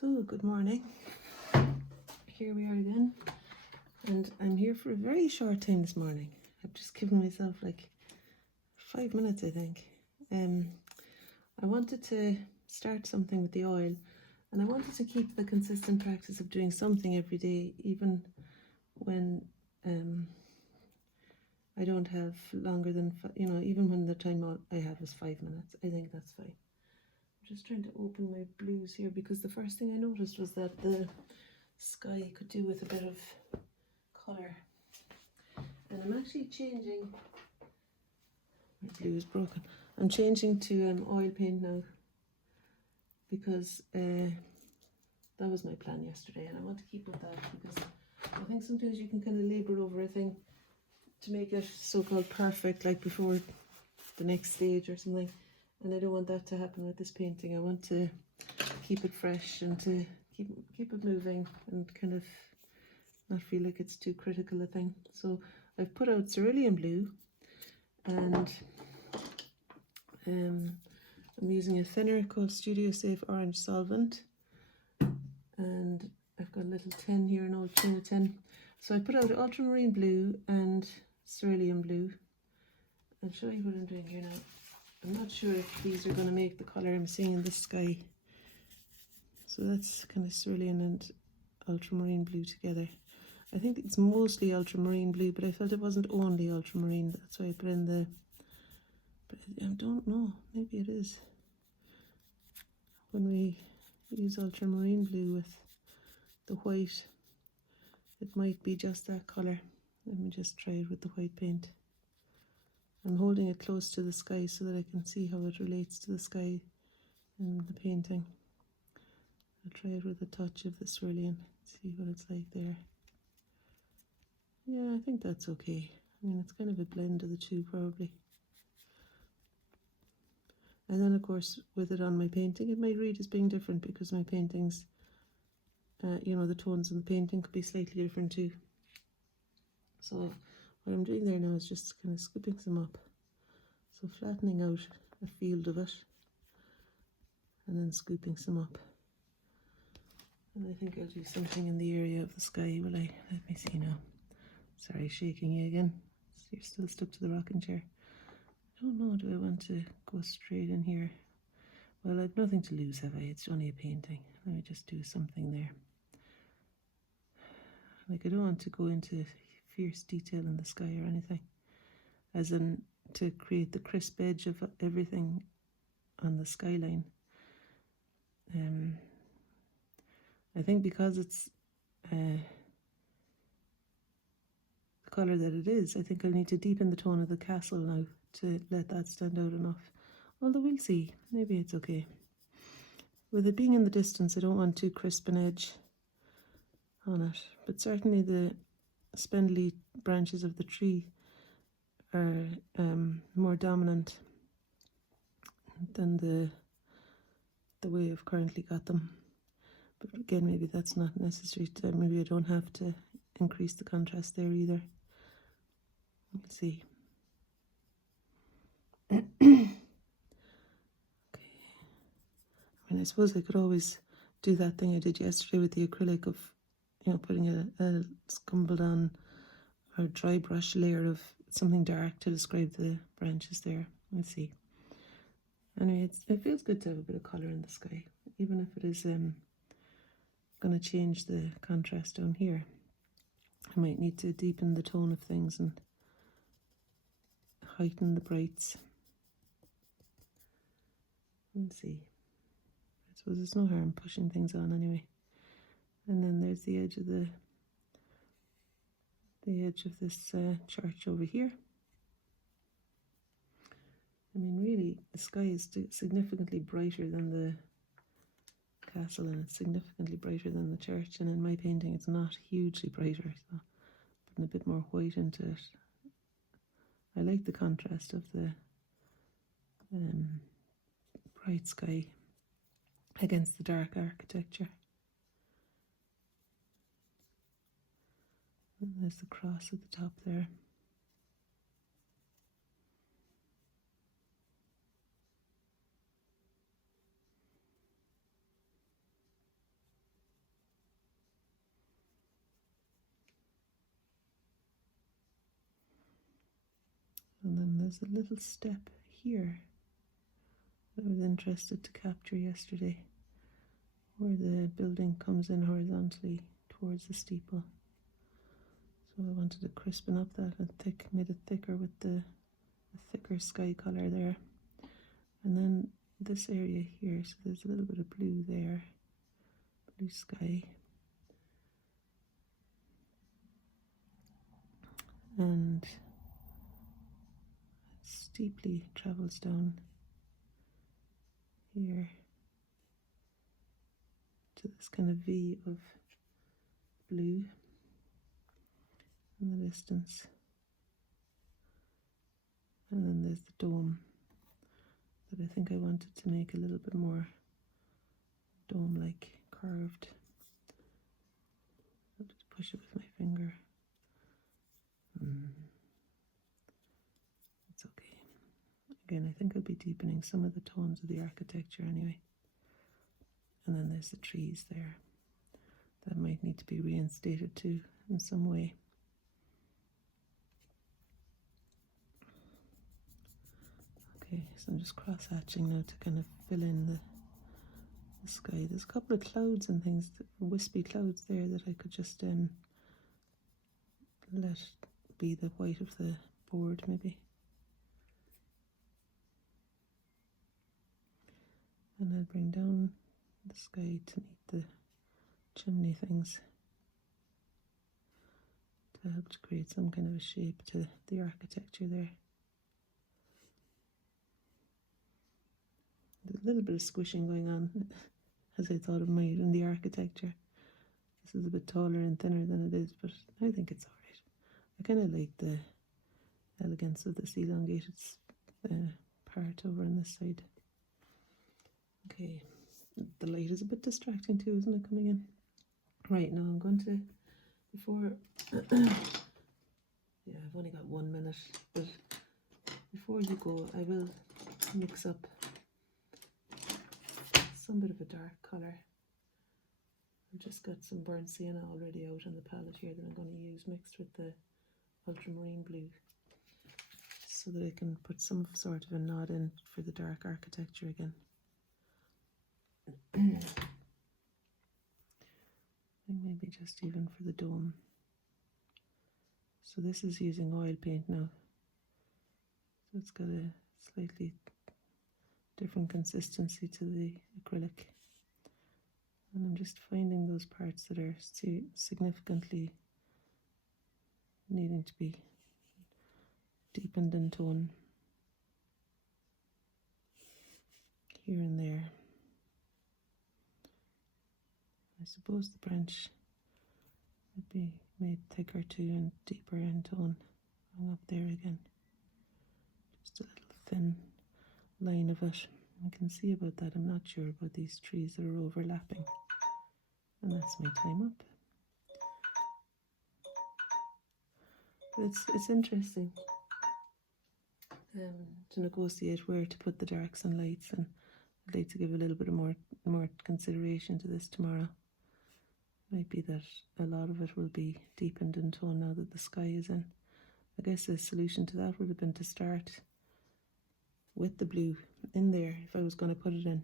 So, good morning. Here we are again, and I'm here for a very short time this morning. I've just given myself like 5 minutes, I think. I wanted to start something with the oil, and I wanted to keep the consistent practice of doing something every day, even when I don't have longer than, even when the time I have is 5 minutes. I think that's fine. I'm just trying to open my blues here because the first thing I noticed was that the sky could do with a bit of colour. And I'm actually changing, my blue is broken, I'm changing to oil paint now because that was my plan yesterday, and I want to keep with that because I think sometimes you can kind of labour over a thing to make it so-called perfect, like before the next stage or something, and I don't want that to happen with this painting. I want to keep it fresh and to keep it moving and kind of not feel like it's too critical a thing. So I've put out cerulean blue, and I'm using a thinner called Studio Safe Orange Solvent, and I've got a little tin here, an old China tin. So I put out ultramarine blue and cerulean blue. I'll show you what I'm doing here now. I'm not sure if these are going to make the colour I'm seeing in the sky. So that's kind of cerulean and ultramarine blue together. I think it's mostly ultramarine blue, but I felt it wasn't only ultramarine. That's why I put in the, but I don't know, maybe it is. When we use ultramarine blue with the white, it might be just that colour. Let me just try it with the white paint. I'm holding it close to the sky so that I can see how it relates to the sky in the painting. I'll try it with a touch of the cerulean, see what it's like there. Yeah, I think that's okay. I mean, it's kind of a blend of the two probably. And then of course with it on my painting, it might read as being different because my paintings, the tones in the painting could be slightly different too. So what I'm doing there now is just kind of scooping some up. So flattening out a field of it and then scooping some up. And I think I'll do something in the area of the sky, will I? Let me see now. Sorry, shaking you again. You're still stuck to the rocking chair. I don't know, do I want to go straight in here? Well, I've nothing to lose, have I? It's only a painting. Let me just do something there. Like, I don't want to go into fierce detail in the sky or anything, as in to create the crisp edge of everything on the skyline. I think because it's the colour that it is, I think I'll need to deepen the tone of the castle now to let that stand out enough. Although we'll see, maybe it's okay. With it being in the distance, I don't want too crisp an edge on it, but certainly the spindly branches of the tree are more dominant than the way I've currently got them. But again, maybe that's not necessary. Maybe I don't have to increase the contrast there either. We'll see. Okay. I mean, I suppose I could always do that thing I did yesterday with the acrylic of, putting a scumbled on or dry brush layer of something dark to describe the branches there. We'll see. Anyway, it feels good to have a bit of colour in the sky, even if it is going to change the contrast down here. I might need to deepen the tone of things and heighten the brights. We'll see. I suppose there's no harm pushing things on anyway. And then there's the edge of this church over here. I mean, really, the sky is significantly brighter than the castle, and it's significantly brighter than the church. And in my painting, it's not hugely brighter, so putting a bit more white into it. I like the contrast of the bright sky against the dark architecture. And there's the cross at the top there. And then there's a little step here that I was interested to capture yesterday, where the building comes in horizontally towards the steeple. So I wanted to crispen up that and made it thicker with the thicker sky colour there. And then this area here, so there's a little bit of blue there, blue sky. And it steeply travels down here to this kind of V of blue in the distance. And then there's the dome that I think I wanted to make a little bit more dome-like, curved. I'll just push it with my finger. It's okay. Again, I think I'll be deepening some of the tones of the architecture anyway. And then there's the trees there. That might need to be reinstated too in some way. Okay, so I'm just cross-hatching now to kind of fill in the sky. There's a couple of clouds and things, wispy clouds there that I could just let be the white of the board maybe. And I'll bring down the sky to meet the chimney things to help to create some kind of a shape to the architecture there. There's a little bit of squishing going on, as I thought it might, in the architecture. This is a bit taller and thinner than it is, but I think it's alright. I kind of like the elegance of this elongated part over on this side. Okay, the light is a bit distracting too, isn't it, coming in? Right, now I'm going to, before, yeah, I've only got 1 minute, but before you go, I will mix up some bit of a dark colour. I've just got some burnt sienna already out on the palette here that I'm going to use, mixed with the ultramarine blue, so that I can put some sort of a nod in for the dark architecture again. And maybe just even for the dome. So this is using oil paint now, so it's got a slightly different consistency to the acrylic, and I'm just finding those parts that are significantly needing to be deepened in tone here and there. I suppose the branch would be made thicker too and deeper in tone going up there again. Just a little thin line of it. I can see about that. I'm not sure about these trees that are overlapping. And that's my time up. But it's interesting to negotiate where to put the darks and lights, and I'd like to give a little bit of more consideration to this tomorrow. Might be that a lot of it will be deepened in tone now that the sky is in. I guess the solution to that would have been to start with the blue in there if I was going to put it in,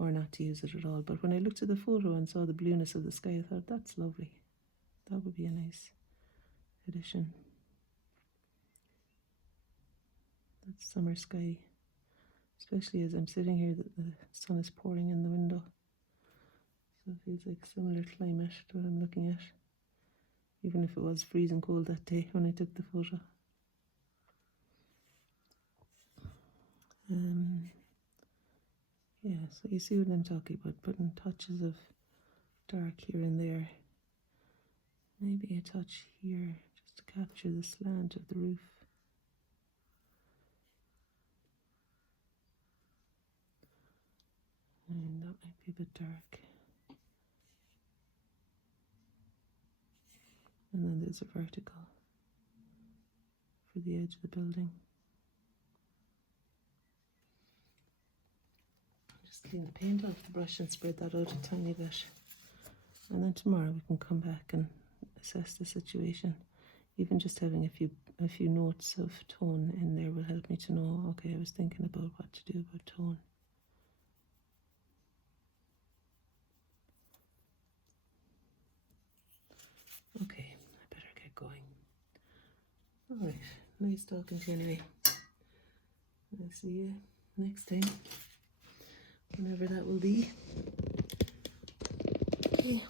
or not to use it at all. But when I looked at the photo and saw the blueness of the sky, I thought that's lovely. That would be a nice addition. That summer sky, especially as I'm sitting here, the sun is pouring in the window. So it feels like a similar climate to what I'm looking at, even if it was freezing cold that day when I took the photo. Yeah, so you see what I'm talking about, putting touches of dark here and there. Maybe a touch here, just to capture the slant of the roof. And that might be a bit dark. And then there's a vertical for the edge of the building. Just clean the paint off the brush and spread that out a tiny bit. And then tomorrow we can come back and assess the situation. Even just having a few a few notes of tone in there will help me to know, okay, I was thinking about what to do about tone. Okay, I better get going. Alright, nice talking to you anyway. I'll see you next time, whenever that will be. Okay.